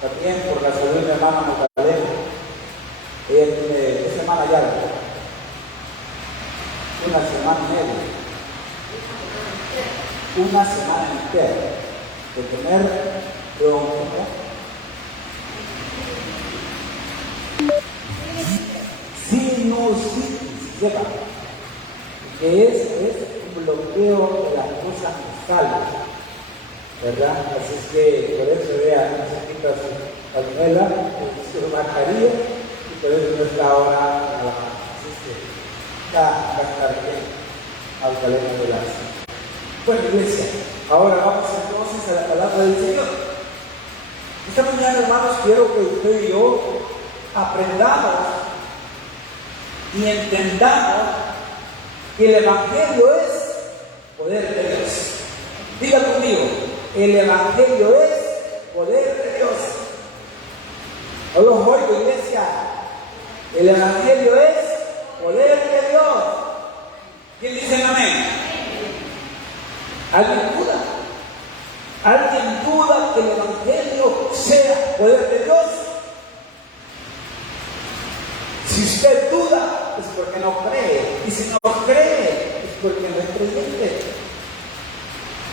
también por la salud de mi hermana Magdalena. Ella tiene 2 semanas ya, una semana y media, una semana entera de tener bronquio, sinusitis, sepa, que es un bloqueo de las cosas nasales, ¿verdad? Así es que por eso vea, necesita su pañuela, su mascarilla, y por eso no está ahora a la mano. Así es que va a estar bien Magdalena de Lazo. Bueno, iglesia, ahora vamos entonces a la palabra del Señor. Esta mañana, hermanos, quiero que usted y yo aprendamos y entendamos que el Evangelio es poder de Dios. Diga conmigo, el Evangelio es poder de Dios. No los oigo, iglesia. El Evangelio es poder de Dios. ¿Quién dice amén? ¿Alguien duda? ¿Alguien duda que el Evangelio sea poder de Dios? Si usted duda, es porque no cree. Y si no cree, es porque no es creyente.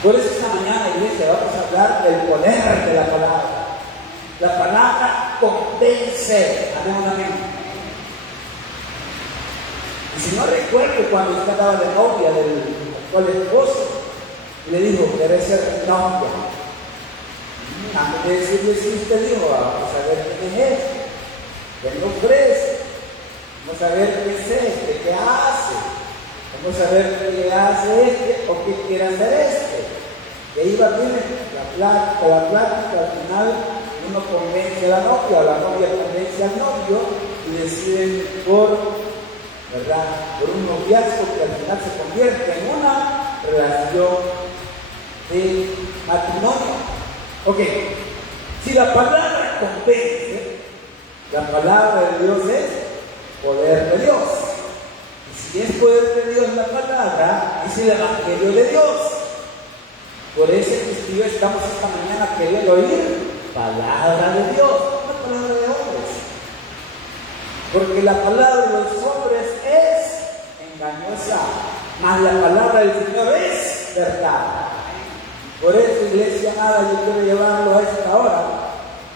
Por eso esta mañana, iglesia, vamos a hablar del poder de la palabra. La palabra convence. Amén, amén. Y si no recuerdo cuando usted estaba de novia del actual esposo, y le dijo, ¿querés ser mi novia? Antes de decirle sí, usted dijo, vamos a ver quién es este, quién lo ofrece, vamos a ver qué es este, qué hace, vamos a ver qué hace este o qué quiere hacer este. Y ahí va bien la plática, al final uno convence a la novia o la novia convence al novio y deciden ¿verdad? Por un noviazgo que al final se convierte en una relación de matrimonio. Ok, si la palabra convence, la palabra de Dios es poder de Dios. Y si es poder de Dios la palabra, es el Evangelio de Dios. Por eso es que yo estamos esta mañana queriendo oír palabra de Dios, no palabra de hombres. Porque la palabra de los hombres es engañosa, mas la palabra del Señor es verdad. Por eso, iglesia amada, yo quiero llevarlo a esta hora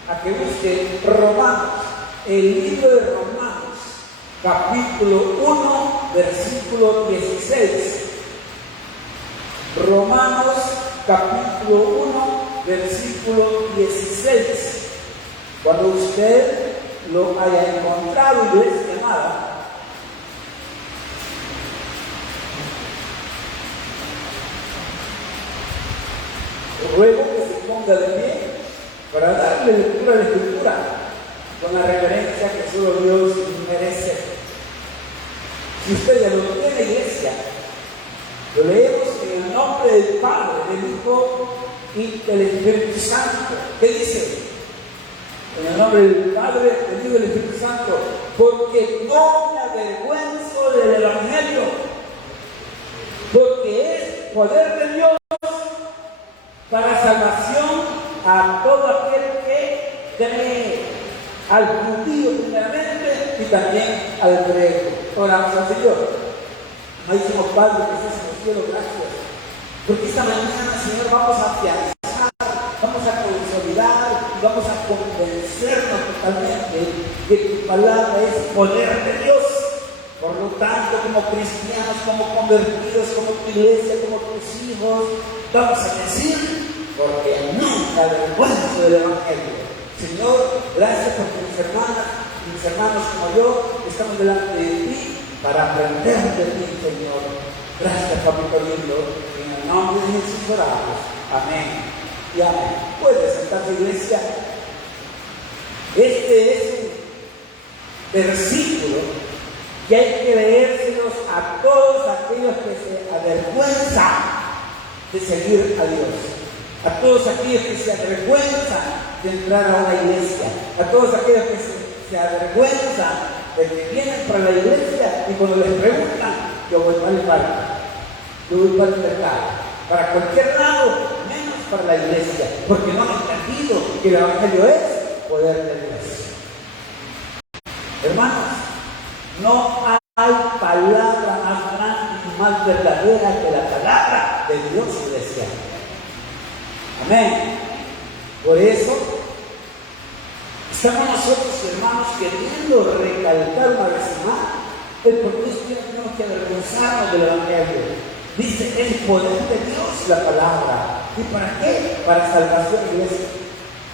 a que busque Romanos, el libro de Romanos, capítulo 1, versículo 16. Romanos, capítulo 1, versículo 16. Cuando usted lo haya encontrado, iglesia amada, ruego que se ponga de pie para darle lectura a la Escritura con la reverencia que solo Dios merece. Si usted ya lo tiene, iglesia, lo leemos en el nombre del Padre, del Hijo y del Espíritu Santo. ¿Qué dice? En el nombre del Padre, del Hijo y del Espíritu Santo. Porque no me avergüenzo del Evangelio, porque es poder de Dios para salvación a todo aquel que cree, al judío primeramente y también al griego. Oramos al Señor. Amadísimo Padre que estás en los cielos, gracias. Porque esta mañana, Señor, vamos a afianzar, vamos a consolidar y vamos a convencernos totalmente de que tu palabra es poder de Dios. Por lo tanto, como cristianos, como convertidos, como tu iglesia, como tus hijos, vamos a decir, porque nunca avergüenzo del Evangelio. Señor, gracias porque mis hermanos como yo, estamos delante de ti para aprender de ti, Señor. Gracias, papito lindo. En el nombre de Jesús oramos. Amén y amén. Puede sentarse, iglesia. Este es un versículo que hay que leérselos a todos aquellos que se avergüenzan de seguir a Dios, a todos aquellos que se avergüenzan de entrar a una iglesia, a todos aquellos que se avergüenzan de que vienen para la iglesia y cuando les preguntan, yo voy para el parque, yo voy para el mercado, para cualquier lado, menos para la iglesia, porque no han entendido que el Evangelio es poder de Dios. Hermanos, no hay palabra más grande y más verdadera que la palabra de Dios, iglesia. Amén. Por eso, estamos nosotros, hermanos, queriendo recalcar una vez más el por qué tenemos que avergonzarnos del Evangelio. Dice, el poder de Dios, la palabra. ¿Y para qué? Para salvación, iglesia.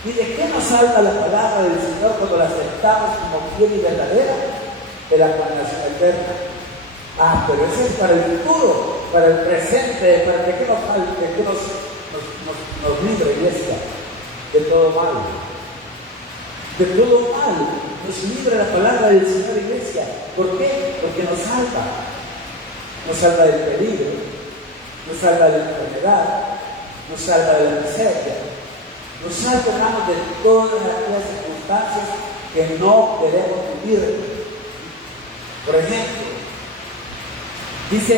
¿Y de qué nos salva la palabra del Señor cuando la aceptamos como fiel y verdadera? De la condenación eterna. Pero eso es para el futuro, para el presente, para que nos libre, iglesia, de todo mal. De todo mal. Nos libre la palabra del Señor, iglesia. ¿Por qué? Porque nos salva. Nos salva del peligro, nos salva de la enfermedad, nos salva de la miseria, nos salva, hermanos, de todas aquellas circunstancias que no queremos vivir. Por ejemplo, dice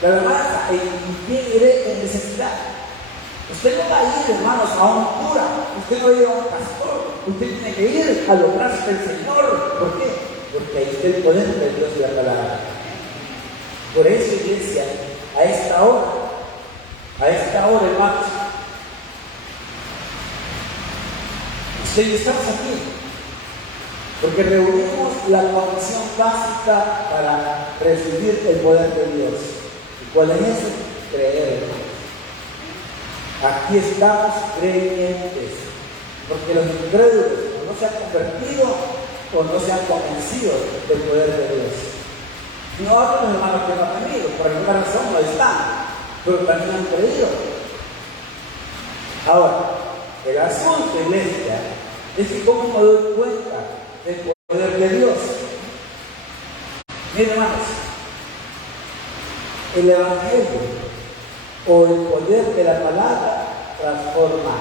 la hermana, ¿en quién iré en necesidad? Usted no va a ir, hermanos, a un cura, usted no va a ir a un pastor, usted tiene que ir a los brazos del Señor. ¿Por qué? Porque ahí está el poder de Dios y la palabra. Por eso, iglesia, a esta hora, hermanos, usted y yo estamos aquí, porque reunimos la condición básica para recibir el poder de Dios. ¿Y cuál es eso? Creer, hermanos. Aquí estamos creyentes, porque los incrédulos no se han convertido o no se han convencido del poder de Dios. No otros hermanos que no han venido, por alguna razón no están, pero también han creído. Ahora, el asunto, iglesia, es que cómo me doy cuenta del poder de Dios. Miren, hermanos, el Evangelio o el poder de la palabra transforma.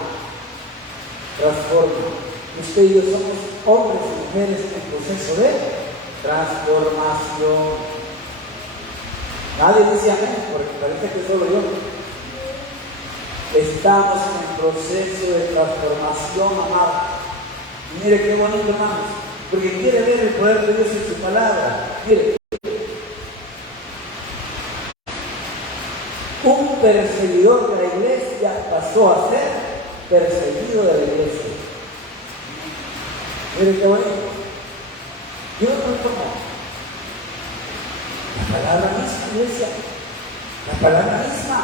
Usted y yo somos hombres y mujeres en proceso de transformación. Nadie dice amén, porque parece que solo yo. Estamos en proceso de transformación, amado. Y mire qué bonito, hermanos, porque quiere ver el poder de Dios en su palabra. Mire, un perseguidor de la iglesia pasó a ser perseguido de la iglesia. Mire qué bonito. Yo no puedo tomar la palabra misma, iglesia, la palabra misma.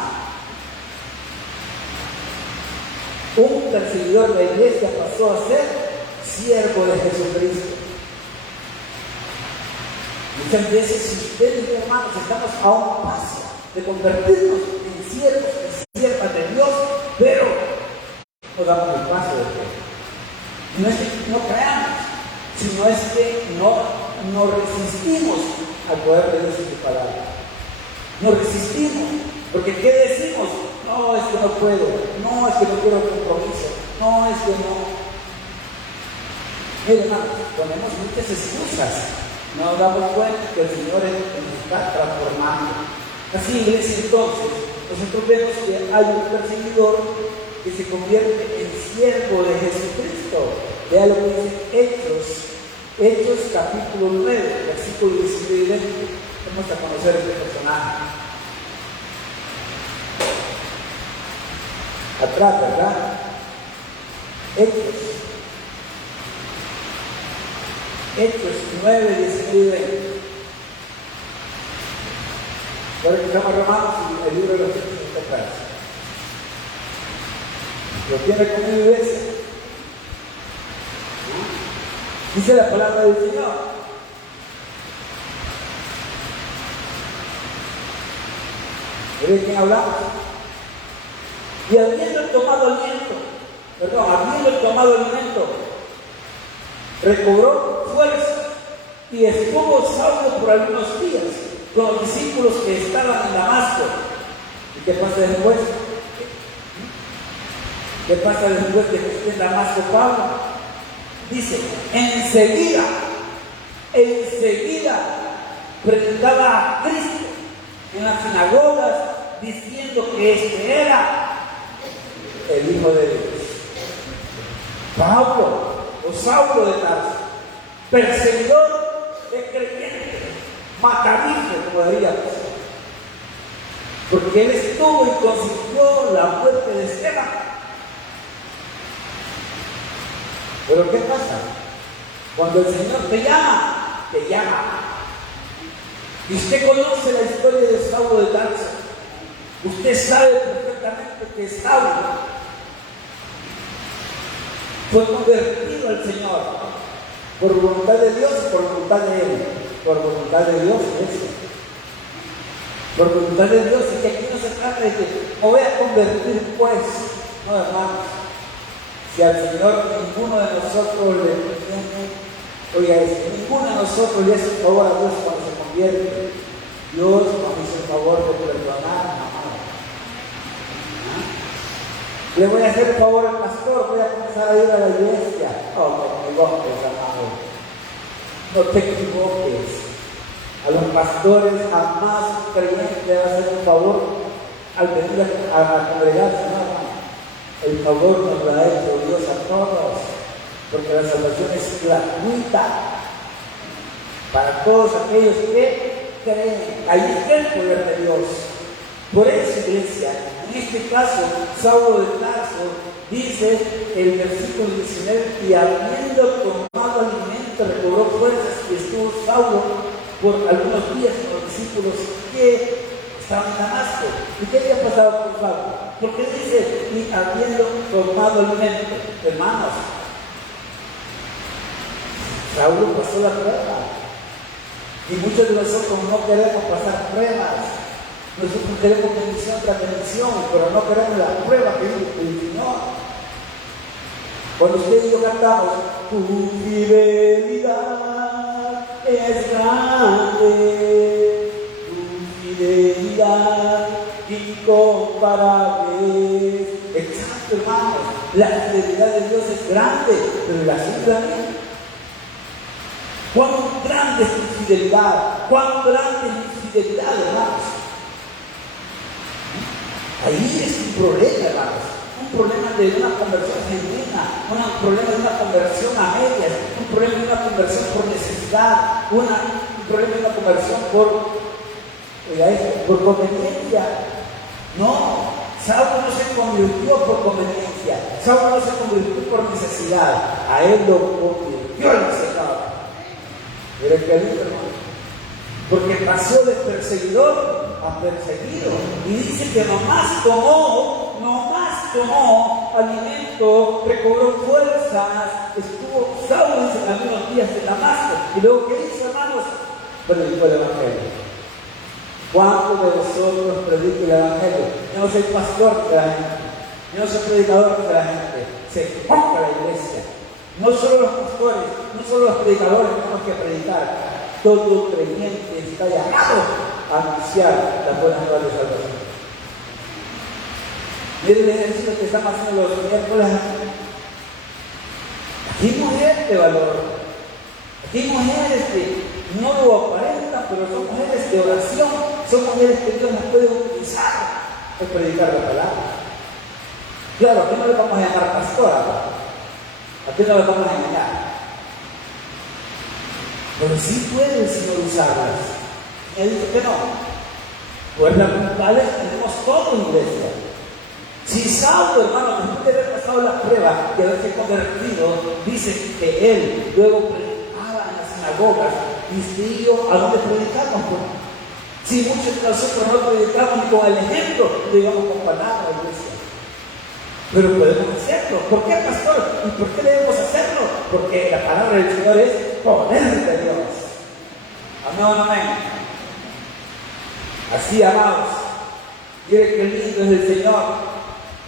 Un perseguidor de la iglesia pasó a ser siervo de Jesucristo. Muchas veces, si ustedes, mis hermanos, estamos a un paso de convertirnos en siervos, en siervas de Dios, pero no damos el paso de fe. No es que no creamos, sino es que no resistimos al poder de Dios en su palabra. No resistimos, porque ¿qué decimos? No, es que no puedo, no, es que no quiero compromiso, no, es que no. Miren, hermanos, ponemos muchas excusas, no nos damos cuenta que el Señor nos está transformando. Así, iglesia, entonces, nosotros vemos que hay un perseguidor que se convierte en siervo de Jesucristo. Vea lo que dice Hechos capítulo 9, versículo 19 y 20. Vamos a conocer este personaje. Atrás, ¿verdad? Hechos 9, 19 y 20. Ahora que estamos romanos y el libro de los Hechos está atrás. ¿Lo tiene conmigo, iglesia? Dice la palabra del Señor. ¿De quién hablamos? Y habiendo tomado alimento, recobró fuerza y estuvo Saulo por algunos días con los discípulos que estaban en Damasco. ¿Y qué pasa después? ¿Qué pasa después de que esté en Damasco Pablo? Dice, enseguida predicaba a Cristo en las sinagogas diciendo que este era el Hijo de Dios. Pablo, o Saulo de Tarso, perseguidor de creyentes, matarife, como diríamos, porque él estuvo y consintió la muerte de Esteban. Pero ¿qué pasa? Cuando el Señor te llama, te llama. Y usted conoce la historia de Saulo de Tarso. Usted sabe perfectamente que Saulo fue convertido al Señor por voluntad de Dios y por voluntad de Él. Por voluntad de Dios, eso. Por voluntad de Dios, y que aquí no se trata de que me voy a convertir, pues. No, hermanos. Si al Señor ninguno de nosotros le oiga, ninguno de nosotros le hace un favor a Dios cuando se convierte. Dios nos hizo el favor de perdonar, amado. Le voy a hacer el favor al pastor, voy a comenzar a ir a la iglesia. No te equivoques, amado. No te equivoques. A los pastores jamás un creyente le va a hacer un favor al venir a congregarse, no, hermano. El favor nos lo ha hecho Dios a todos, porque la salvación es gratuita para todos aquellos que creen. Ahí está el poder de Dios. Por eso, iglesia, en este caso, Saulo de Tarso dice el versículo 19: y habiendo tomado alimento, recobró fuerzas, y estuvo Saulo por algunos días con los discípulos que estaban en Damasco. ¿Y qué había pasado con Saulo? Porque dice, y habiendo tomado alimento, hermanos, Saulo pasó la prueba. Y muchos de nosotros no queremos pasar pruebas. Nosotros queremos bendición tras bendición, pero no queremos la prueba que dice el Señor. Cuando usted y yo cantamos, tu fidelidad es grande, tu fidelidad incomparable. Exacto, hermanos, la fidelidad de Dios es grande, pero la suya también. Cuán grande es tu fidelidad, cuán grande es tu fidelidad, hermanos. Ahí es un problema, hermanos. Un problema de una conversión genuina, un problema de una conversión a medias, un problema de una conversión por necesidad, un problema de una conversión por conveniencia. No, Saulo no se convirtió por conveniencia, Saulo no se convirtió por necesidad, a él lo convirtió el Señor. Pero es que hermano, porque pasó de perseguidor a perseguido, y dice que nomás tomó alimento, recobró fuerzas, estuvo Saulo en algunos días de Damasco, y luego ¿qué hizo, hermanos? Predicó el Evangelio. ¿Cuántos de vosotros predican el Evangelio? Yo no soy pastor de la gente, yo no soy predicador de la gente, se compra la iglesia. No solo los pastores, no solo los predicadores tenemos que predicar. Todo creyente está llamado a anunciar las buenas nuevas de salvación. Miren el ejercicio que estamos haciendo los miércoles aquí. Aquí hay mujeres de valor. Aquí hay mujeres que no lo aparentan, pero son mujeres de oración. Son mujeres que Dios nos puede utilizar para predicar la palabra. Claro, aquí no le vamos a llamar pastora. Aquí no le vamos a engañar. Pero sí puede el Señor usarlas. Y él dice que no. Pues las culpables tenemos todo en iglesia. Si Saulo, hermano, después de haber pasado la prueba y haberse convertido, dice que él luego predicaba en las sinagogas. Y si yo, ¿a dónde predicamos? Si muchos de nosotros no predicamos con el ejemplo, digamos con palabras, iglesia. Pero podemos hacerlo. ¿Por qué, pastor? ¿Y por qué debemos hacerlo? Porque la palabra del Señor es poder de Dios. Amén, amén. Así, amados. Mire qué lindo es el Señor,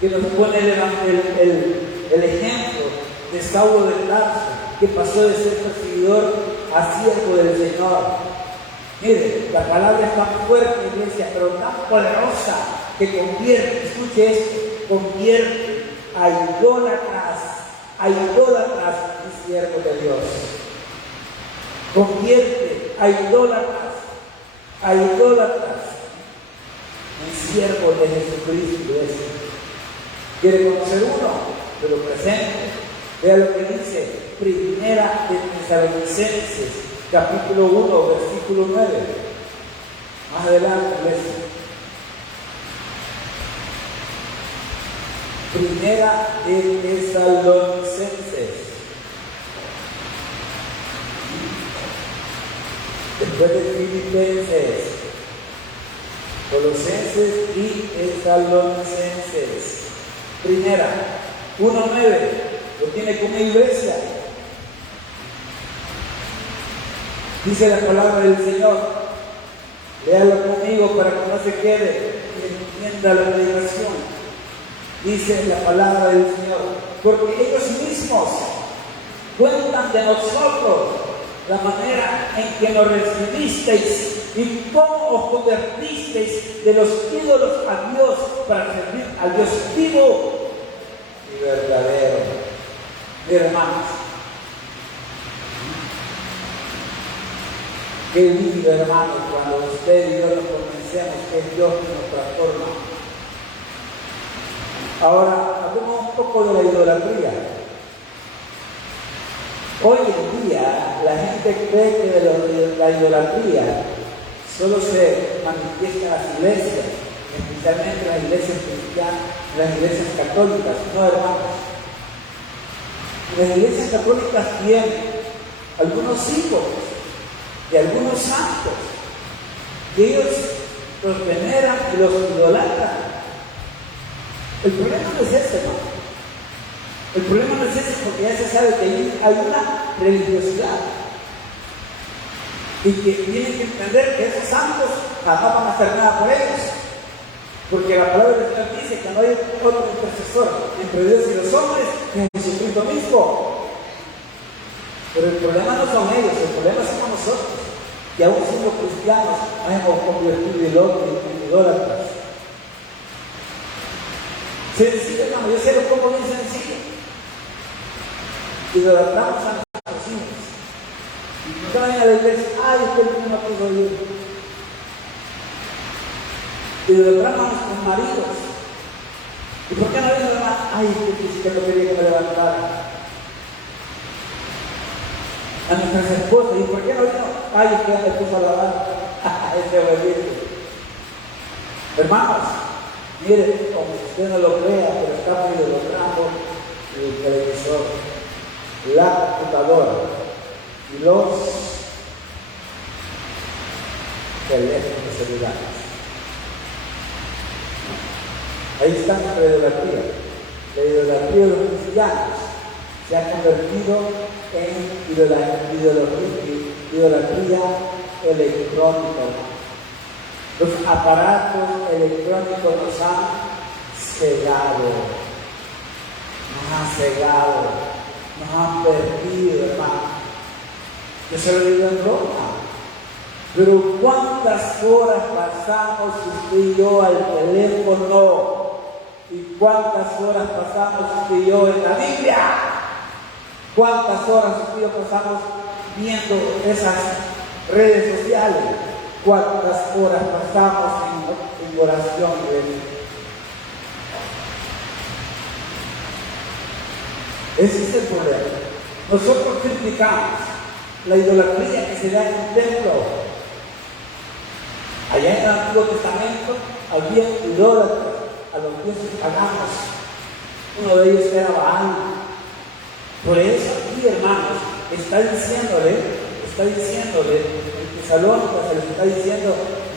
que nos pone el ejemplo de Saulo de Tarso, que pasó de ser perseguidor a siervo del Señor. Mire, la palabra es tan fuerte, iglesia, pero tan poderosa, que convierte, escuche esto, convierte a idólatras en siervos de Dios. Convierte a idólatras en siervos de Jesucristo. ¿Quiere conocer uno? Que lo presente. Vea lo que dice Primera de Tesalonicenses, capítulo 1, versículo 9. Más adelante, iglesia. Primera de Tesalonicenses. Después de Filipenses, Colosenses y Tesalonicenses. Primera, 1:9. Lo tiene como iglesia. Dice la palabra del Señor. Léalo conmigo para que no se quede y entienda la predicación. Dice la palabra del Señor. Porque ellos mismos cuentan de nosotros la manera en que nos recibisteis y cómo os convertisteis de los ídolos a Dios para servir al Dios vivo y verdadero. Mis hermanos, qué lindo, hermanos, cuando usted y yo nos convencemos que es Dios que nos transforma. Ahora, hablemos un poco de la idolatría. Hoy en día, la gente cree que de la idolatría solo se manifiesta en las iglesias, especialmente en las iglesias cristianas, en las iglesias católicas. No, hermanos. Las iglesias católicas tienen algunos símbolos de algunos santos que ellos los veneran y los idolatran. El problema no es ese, ¿no? El problema no es ese porque ya se sabe que hay una religiosidad y que tienen que entender que esos santos jamás van a hacer nada por ellos, porque la palabra del Señor dice que no hay otro intercesor entre Dios y los hombres que Jesucristo mismo. Pero el problema no son ellos, el problema somos nosotros, que aún siendo cristianos nos hemos convertido en idólatras. Sencillo, hermano, yo sé lo como bien sencillo. Idolatramos a nuestros hijos. Y no van a la iglesia, ay, usted no pudo ir. Idolatramos a nuestros maridos. ¿Y por qué no viene la mamá? Ay, que no quería que me levantara. A nuestras esposas, ¿y por qué no vino? Ay, es que ya me puso a lavar. Ese bebé. Hermanos, miren, como usted no lo crea, pero estamos idolatrando el televisor, la computadora y los teléfonos celulares. Ahí está nuestra idolatría. La idolatría de los cristianos se ha convertido en idolatría electrónica. Los aparatos electrónicos nos han cegado, nos han perdido, hermano. Yo se lo digo en Roma, pero ¿cuántas horas pasamos usted y yo al teléfono? ¿Y cuántas horas pasamos usted y yo en la Biblia? ¿Cuántas horas usted y yo pasamos viendo esas redes sociales? ¿Cuántas horas pasamos en oración? Ese es el problema. Nosotros criticamos la idolatría que se da en un templo. Allá en el Antiguo Testamento había idólatras a los dioses paganos. Uno de ellos era Baal. Por eso aquí, hermanos, está diciéndole en Tesalónica, se les está diciendo,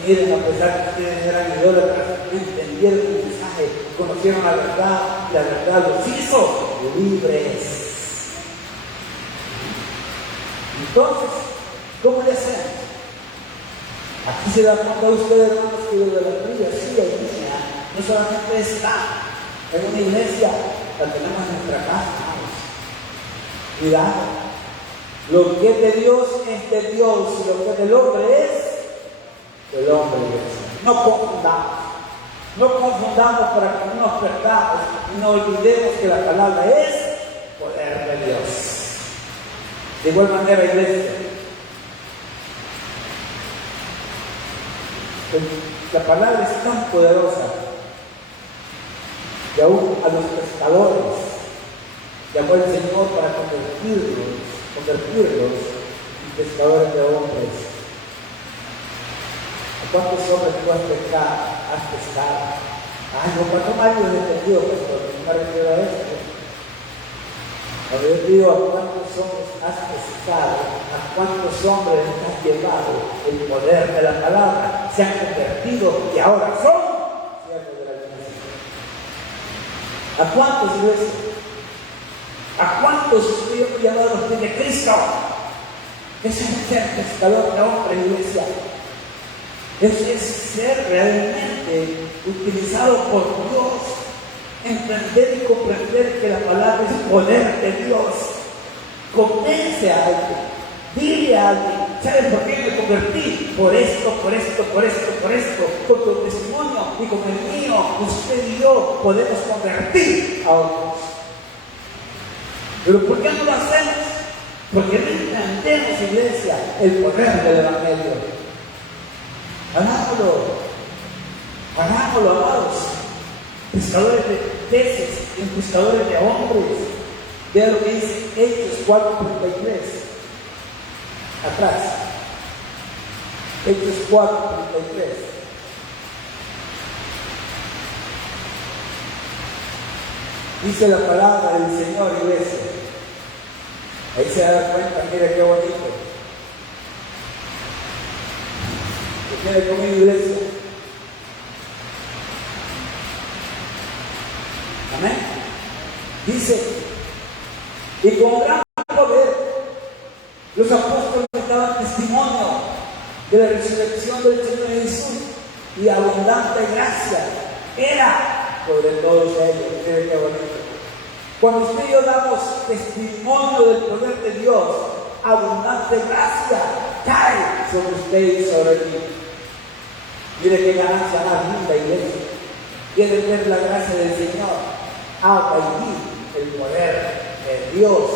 miren, a pesar que ustedes eran idólatras, entendieron el mensaje, conocieron la verdad, y la verdad los hizo libres. Entonces, ¿cómo le hacemos? Aquí se da cuenta usted, hermanos, que la idolatría, sí, la iglesia no solamente está en una iglesia, la tenemos en nuestra casa, hermanos. Cuidado. Lo que es de Dios es de Dios y lo que es del hombre es del hombre. No confundamos para que no nos perdamos y no olvidemos que la palabra es poder de Dios. De igual manera, iglesia, la palabra es tan poderosa que aún a los pescadores llamó el Señor para convertirlos en pescadores de hombres. ¿A cuántos hombres tú has pescado? Ay, no, ¿cuántos maridos he tenido, pastor? No me refiero a eso. Cuando yo digo a cuántos hombres has pescado, a cuántos hombres has llevado el poder de la palabra, se han convertido y ahora son siervos de la iglesia. ¿A cuántos, iglesia? ¿A cuántos estuvieron llamados de Cristo? Eso es ser pescador de hombres, iglesia. Eso es ser realmente utilizado por Dios. Entender y comprender que la palabra es poder de Dios. Convence a alguien, dile a alguien, ¿sabes por qué me convertí? Por esto, con tu testimonio y con el mío, usted y yo podemos convertir a otros. Pero ¿por qué no lo hacemos? Porque no entendemos, iglesia, el poder del Evangelio. Hagámoslo, amados. Pescadores de peces y pescadores de hombres. Vea lo que dice Hechos 4:33. Atrás. Hechos 4:33. Dice la palabra del Señor, iglesia. Ahí se da cuenta, mire qué bonito. ¿Qué tiene conmigo, iglesia? Amén. Dice, y con gran poder los apóstoles daban testimonio de la resurrección del Señor Jesús, y abundante gracia era sobre todos ellos. Qué bonito. Cuando usted y yo damos testimonio del poder de Dios, abundante gracia cae sobre usted y sobre mí. Mire qué ganancia más linda, iglesia. Quiere ver la gracia del Señor. Allí el poder de Dios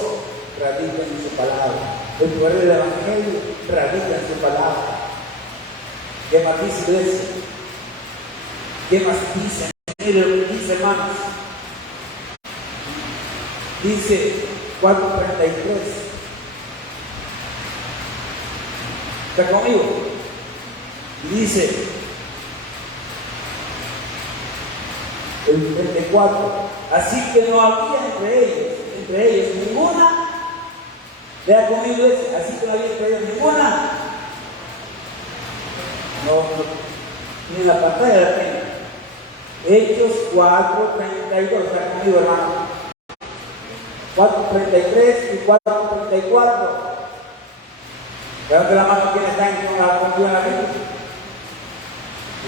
radica en su palabra. El poder del Evangelio radica en su palabra. ¿Qué más dice, iglesia? ¿Qué más dice? Mire lo que dice, hermanos. Dice 4:33. ¿Está conmigo? Dice el 34. Así que no había entre ellos ninguna. Vea conmigo ese. Así que no había entre ellos ninguna. No, ni en la pantalla la tengo. Hechos 4:32. Está conmigo, hermano. 4:33 y 4:34. Levante la mano quien está contigo en la Biblia.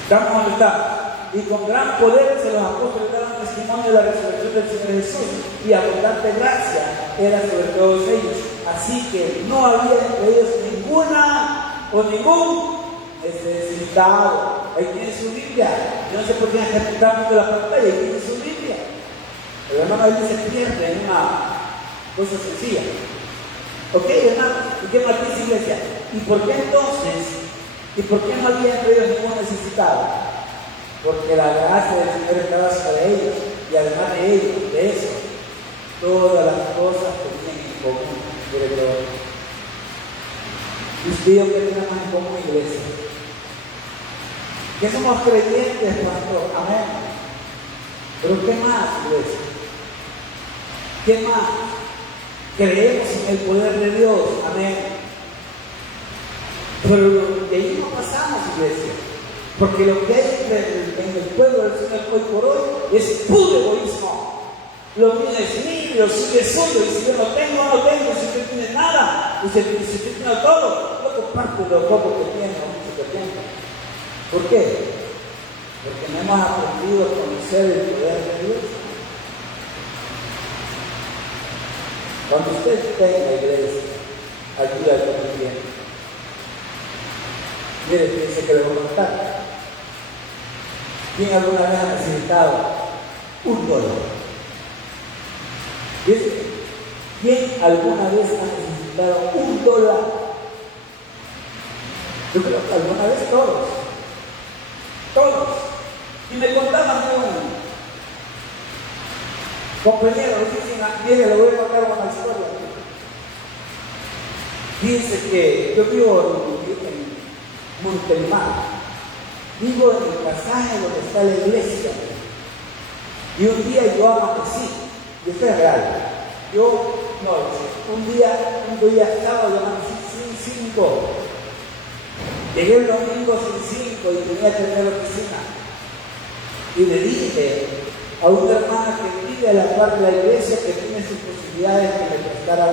¿Estamos donde estamos? Y con gran poder se los apóstoles daban testimonio de la resurrección del Señor Jesús, y abundante gracia era sobre todos ellos. Así que no había entre ellos ninguna o ningún necesitado. Ahí tiene su Biblia. Yo no sé por qué está viendo la pantalla. Ahí tiene su Biblia. Pero hermano, ahí se pierde en una cosa sencilla. Ok, hermano, ¿y qué más dice, iglesia? ¿Y por qué entonces? ¿Y por qué no había entre ellos ningún necesitado? Porque la gracia del Señor estaba sobre ellos, y además de ellos, de eso, todas las cosas tenían en común. Y usted y yo, ¿qué tenemos en común, iglesia? Que somos creyentes, pastor. Amén. Pero ¿qué más, iglesia? ¿Qué más? Creemos en el poder de Dios. Amén. Pero de ahí no pasamos, iglesia. Porque lo que hay en el pueblo del Señor hoy por hoy es puro egoísmo. Lo mío es mío, lo suyo es suyo. Y si yo no tengo, si usted tiene nada, si usted tiene todo, yo comparto lo poco que tiene o mucho que tiene. ¿Por qué? Porque no hemos aprendido a conocer el poder de Dios. Cuando usted tenga, iglesia, ayuda al que tiene. Mire, fíjense que le voy a contar. ¿Quién alguna vez ha necesitado $1? ¿Dice? ¿Quién alguna vez ha necesitado $1? Yo creo que alguna vez todos. Todos. Y me contaban Compañeros, mire, le voy a contar una historia. Dice que yo vivo en Montelimar, vivo en el pasaje donde está la iglesia. Y un día yo amanecí, y esto es real. Un día sábado yo amanecí sin 5. Llegué el domingo sin 5 y tenía que ir a la oficina. Y le dije a una hermana que vive a la par de la iglesia que tiene sus posibilidades que me prestara $1.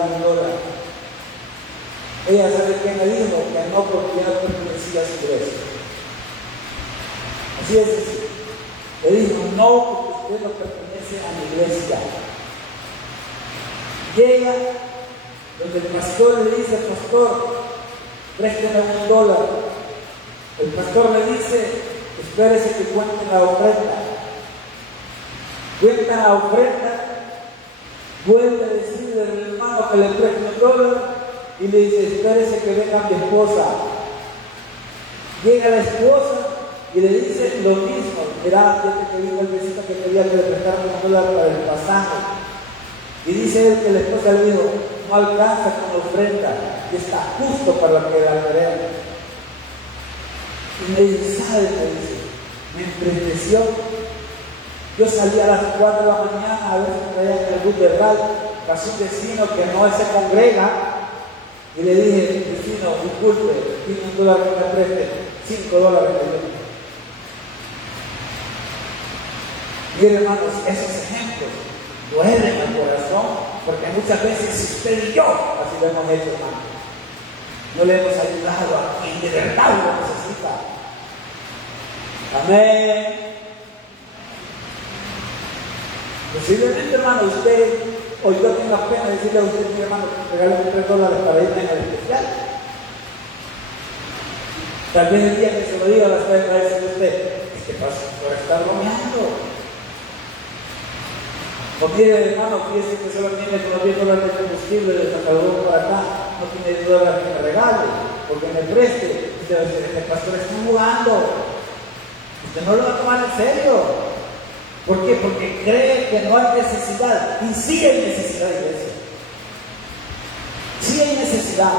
Ella sabe que me dijo que no, porque ya no pertenecía a su iglesia. Así es así. Le dijo, no, porque usted no pertenece a mi iglesia. Llega donde el pastor le dice, pastor, présteme $1. El pastor le dice, espérese que cuenten la ofrenda. Cuentan la ofrenda, vuelve a decirle al hermano que le preste $1 y le dice, espérese que venga mi esposa. Llega la esposa y le dice lo mismo. Mira, ya que vino el vecino que quería que le prestara $1 para el pasaje. Y dice él que la esposa le dijo, no alcanza con la ofrenda, que está justo para lo que la veremos. Y me dice, ¿sabe? Me entristeció. Yo salí a las 4 de la mañana a ver si traía el bus verbal, casi un vecino que no se congrega, y le dije, vecino, disculpe, tiene $1 que me preste, $5 que yo. Mire, hermanos, esos ejemplos duelen al corazón, porque muchas veces usted y yo así lo hemos hecho, hermano. No le hemos ayudado a quien de verdad lo necesita. Amén. Posiblemente, hermano, usted, o yo tengo pena decirle a usted, mi hermano, regálame $3 para irme al especial. Tal vez el día que se lo diga, las va a decir usted, ¿qué pasa? Por estar bromeando. O mire, hermano, fíjese que solo tiene los $10 de combustible de San Salvador para acá, no tiene $10 que me regale, porque me preste. Usted va a decir, este pastor está jugando. Usted no lo va a tomar en serio. ¿Por qué? Porque cree que no hay necesidad. Y sí hay necesidad, iglesia. Sí hay necesidad.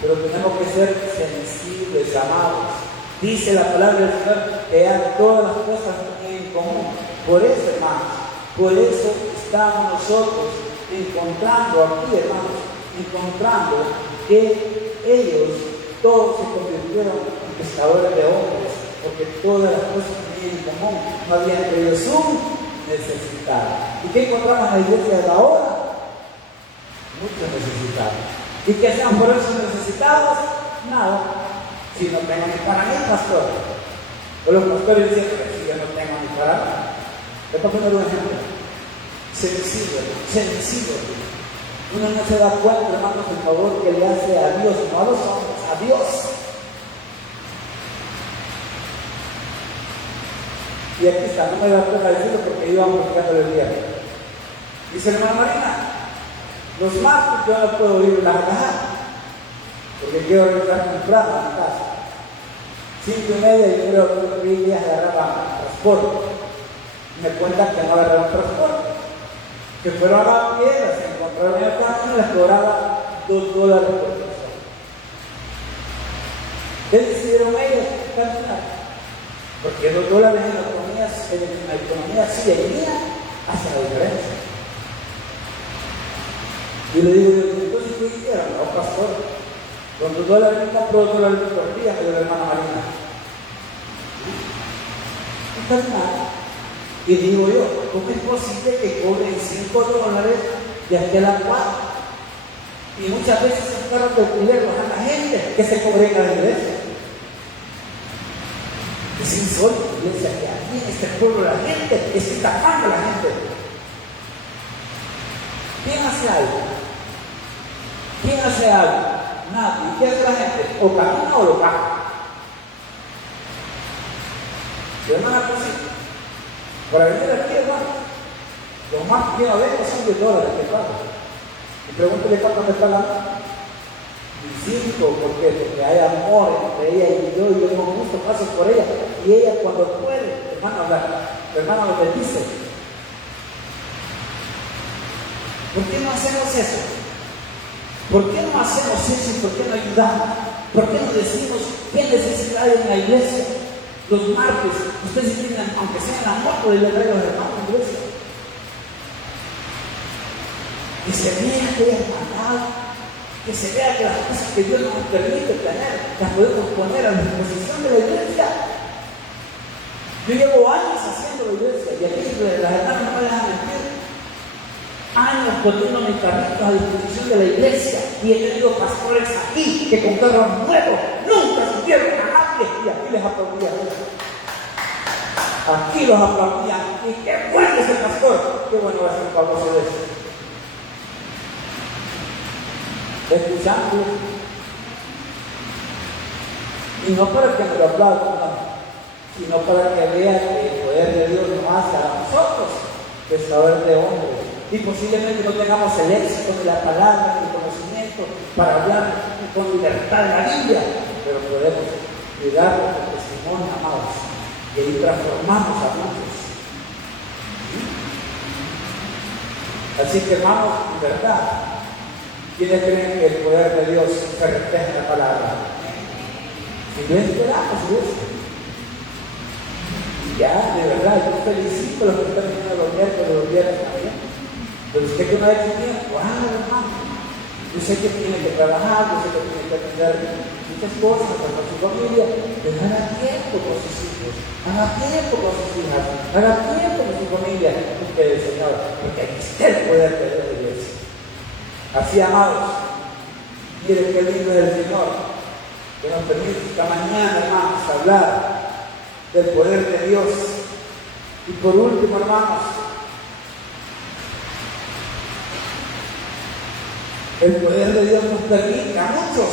Pero tenemos que ser sensibles, amados. Dice la palabra del Señor que hay todas las cosas en común. Por eso, hermanos, por eso estamos nosotros encontrando aquí, hermanos, encontrando que ellos todos se convirtieron en pescadores de hombres. Porque todas las cosas tenían en común, no había entre ellos un necesitado. ¿Y qué encontramos en la iglesia de ahora? Muchos necesitados. ¿Y qué sean por esos necesitados? Nada. Si no tengo ni para mí, pastor. O los pastores dicen que si yo no tengo ni para mí. Les voy a poner un ejemplo. Sencillo. Uno no se da cuenta, hermanos, el favor que le hace a Dios, no a los hombres, a Dios. Y aquí está, no me da pena decirlo porque íbamos practicando el día. Dice la hermana Marina, los martes yo no puedo ir a la caja porque quiero regresar temprano a mi casa. 5:30 yo creo que los días agarraban transporte. Me cuentan que no agarraron transporte. Que fueron a la piedra, se encontraron en el camino y les cobraban $2 por persona. ¿Qué decidieron ellos? Cancelar. Porque $2 en la economía sí venía hacia la diferencia. Y le digo, entonces, ¿qué hicieron? No, pastor, con $2 me compró $2 por día, me dio la hermana Marina. No está nada. Y digo yo, ¿cómo es posible que cobren $5 de aquí a la 4? Y muchas veces esos carros de alquiler los a la gente que se cobren a la iglesia. Es insólito, iglesia, que aquí en este pueblo la gente está estafando a la gente. ¿Quién hace algo? ¿Quién hace algo? Nadie. ¿Qué hace la gente? O camina o lo paga. Hermana, pues sí. Para venir aquí, hermano, los más que yo vengo son $10 que pago. Y pregúntale cuánto me está dando. 5, ¿por qué? Porque hay amor entre ella y yo con gusto paso por ella. Y ella cuando puede, hermano, la hermana lo bendice. ¿Por qué no hacemos eso? ¿Por qué no hacemos eso y por qué no ayudamos? ¿Por qué no decimos qué necesidad hay en la iglesia? Los martes, ustedes tienen, aunque sea en la moto, y le traigo a los hermanos en la iglesia. Que se vea que hay hermandad, que se vea que las cosas que Dios nos permite tener, las podemos poner a la disposición de la iglesia. Yo llevo años haciendo la iglesia y aquí las hermanas no me dejan mentir. Años poniendo mis carritos a disposición de la iglesia y he tenido pastores aquí que con carros nuevos nunca sintieron a nadie y aquí les aplaudían. Aquí los aplaudían y qué bueno es el pastor, qué bueno va a ser Pablo Celeste. Escuchando y no para que me lo aplaudan, no, sino para que vean que el poder de Dios nos hace a nosotros pescadores de hombres. Y posiblemente no tengamos el éxito de la palabra, ni el conocimiento para hablar con libertad de la Biblia, pero podemos cuidar nuestro testimonio, amados, y ahí transformamos a muchos. Así que, hermanos, en verdad, ¿quiénes creen que el poder de Dios se refleja en la palabra? Si no esperamos eso. Ya, de verdad, yo felicito a los que están viniendo los viernes también. Pero usted que no ha hecho tiempo, hermano. Yo sé que tiene que trabajar, yo sé que tiene que atender muchas cosas con su familia, pero haga tiempo con sus hijos, haga tiempo con sus hijas, haga tiempo con su familia, usted, Señor, porque aquí está el poder de Dios. Así, amados, miren qué lindo es el Señor, que nos permite esta mañana, hermanos, hablar del poder de Dios. Y por último, hermanos, el poder de Dios nos permite a muchos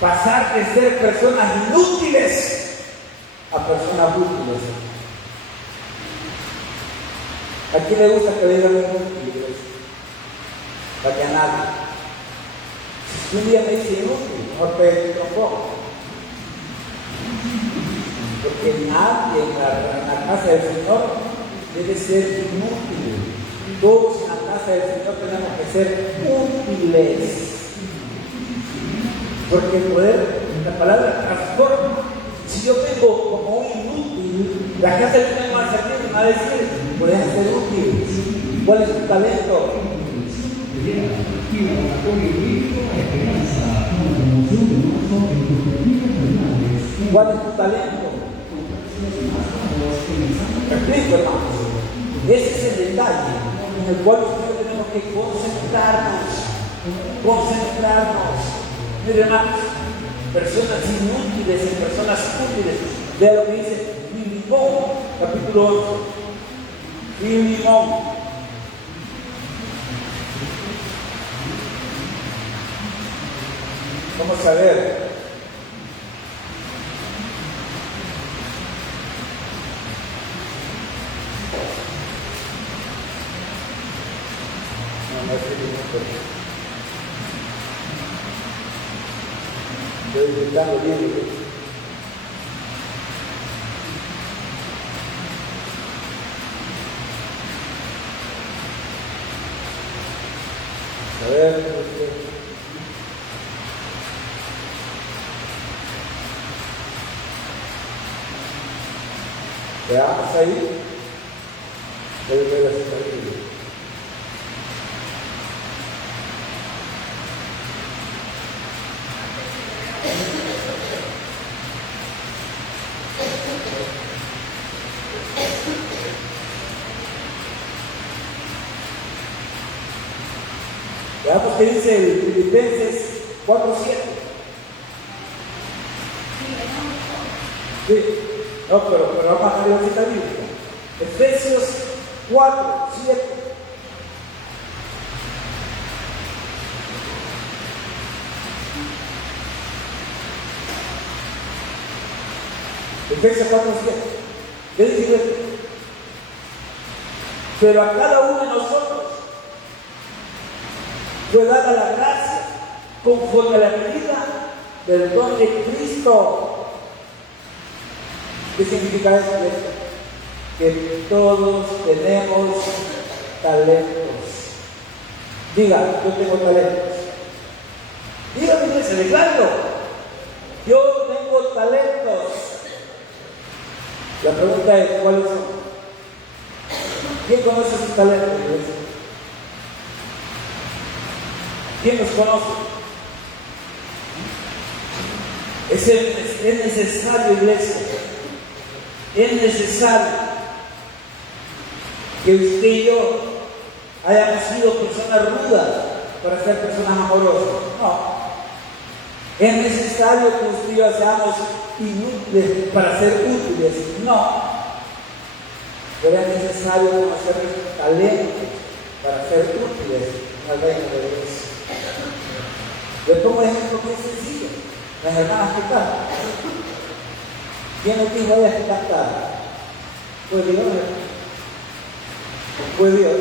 pasar de ser personas inútiles a personas útiles. ¿A quién le gusta que le digan inútiles? Para que a nadie. Si un día me dice inútil, mejor pegue el trombón. Porque nadie en la casa del Señor debe ser inútil. Todos en la casa del Señor tenemos que ser útiles. Porque el poder, la palabra transforma. Si yo vengo como un inútil, la casa del Señor me va a servir y me va a decir, puedes ser útil. ¿Cuál es tu talento? ¿Cuál es tu talento? ¿Me explico, hermanos? Ese es el detalle en el cual nosotros tenemos que concentrarnos. Miren, hermanos, personas inútiles y personas útiles. Vea lo que dice Filemón, capítulo 11. Filemón. Vamos a ver. Estoy gritando bien. A ver, veamos ahí. Voy a ver la situación. Veamos qué dice el Filipenses 4:7. Sí, no, pero vamos a ver la cita bíblica. Efesios 4:7. Efesios 4:7. ¿Qué dice esto? Pero a cada uno de nosotros fue dada la gracia conforme a la medida del don de Cristo. ¿Qué significa esto? Que todos tenemos talentos. Diga, yo tengo talentos. Dígame, iglesia, declaro, yo tengo talentos. La pregunta es, ¿cuáles son? ¿Quién conoce sus talentos, iglesia? ¿Quién los conoce? Es necesario, iglesia, es necesario que usted y yo hayamos sido personas rudas para ser personas amorosas. No. Es necesario que usted y yo seamos inútiles para ser útiles. No. Pero es necesario conocer nuestros talentos para ser útiles al reino de Dios. Le pongo un ejemplo muy sencillo. Las hermanas que cantan. ¿Quién les dijo a ellas que cantaran? Pues Dios. Fue Dios.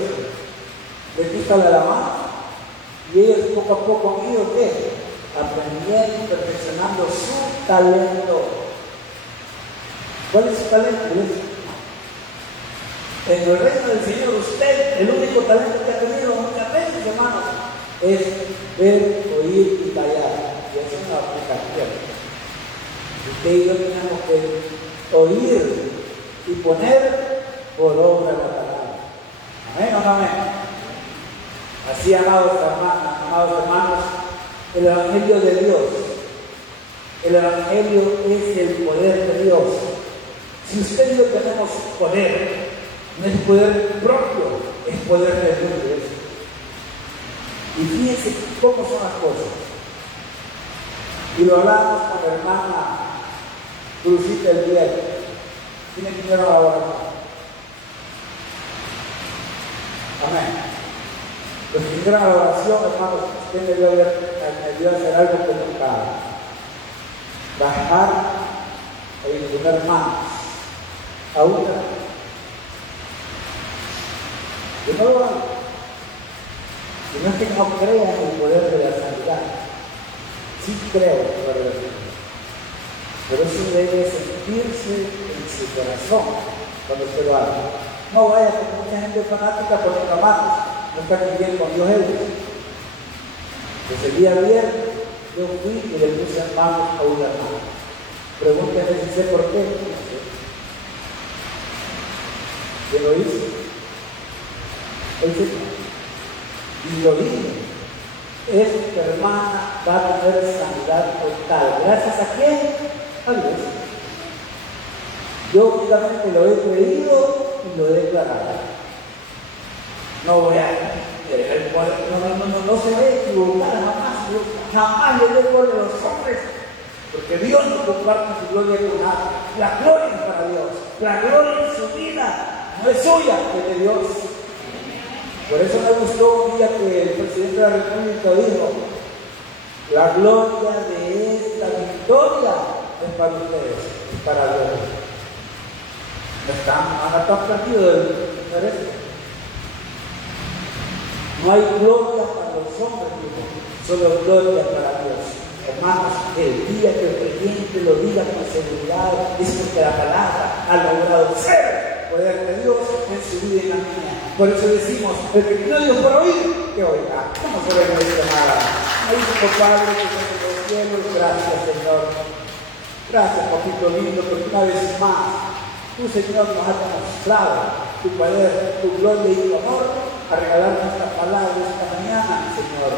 Les gusta la alabanza. Y ellos poco a poco han ido, ¿qué? Aprendiendo, perfeccionando su talento. ¿Cuál es su talento? En el reino del Señor, usted, el único talento que ha tenido muchas veces, hermano, es ver, oír y callar. Y eso es una aplicación. Usted y yo tenemos que oír y poner por obra la palabra. ¿Amén o no amén? Así, amados hermanos, el Evangelio de Dios, el Evangelio es el poder de Dios. Si usted y yo tenemos poder, no es poder propio, es poder de Dios. Y fíjense cómo son las cosas. Y lo hablamos con la hermana Crucita el viernes. ¿Quién primero la oración? Amén. Los que hicieron la oración, hermanos, usted me dio a hacer algo que nunca hago. Bajar e imponer manos a una. Yo no lo hago. Y no es que no crea en el poder de la sanidad. Sí creo en el poder de la sanidad. Pero eso debe sentirse en su corazón cuando usted lo haga. No vaya con mucha gente fanática por los manos. No están viviendo con Dios ellos. Pues el día viernes yo fui y le puse manos a un hermano. Pregúntenme si sé por qué. No sé. Yo lo hice. El Señor. Y lo dije. Esta hermana va a tener sanidad total. ¿Gracias a quién? A Dios. Yo únicamente lo he creído y lo he declarado. No voy a no se va a equivocar jamás le dé gloria a los hombres, porque Dios no comparte su gloria con nada. La gloria es para Dios, la gloria en su vida no es suya, es de Dios. Por eso me gustó un día que el presidente de la República dijo: la gloria de esta victoria es para ustedes, es para Dios. No están perdidos del interés. No hay gloria para los hombres, solo gloria para Dios. Hermanos, el día que el creyente lo diga con seguridad es porque la palabra ha logrado ser poder de Dios en su vida y en la mía. Por eso decimos, el que tiene Dios por oír, que oiga. ¿Cómo se ve nuestra nada? Ahí, Padre, que estás en los cielos, gracias, Señor. Gracias, papito lindo, porque una vez más, tú, Señor, nos has demostrado tu poder, tu gloria y tu amor a regalarnos esta palabra esta mañana, Señor.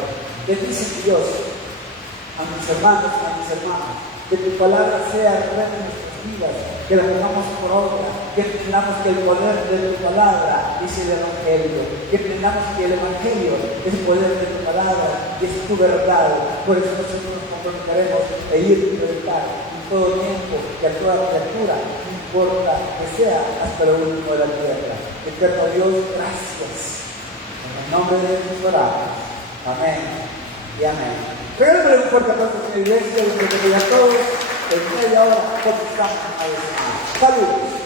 Bendice Dios a mis hermanos y a mis hermanas, que tu palabra sea real en nuestras vidas, que la pongamos por obra, que entendamos que el poder de tu palabra es el Evangelio, que entendamos que el Evangelio es el poder de tu palabra y es tu verdad. Por eso nosotros nos comprometeremos a ir y predicar en todo tiempo y a toda criatura, no importa que sea hasta lo último de la tierra. Eterno Dios, gracias. En el nombre de Jesús oramos. Amén y amén. Regálame un fuerte aplauso a la iglesia, y a todos en media hora comenzamos a decir. Saludos.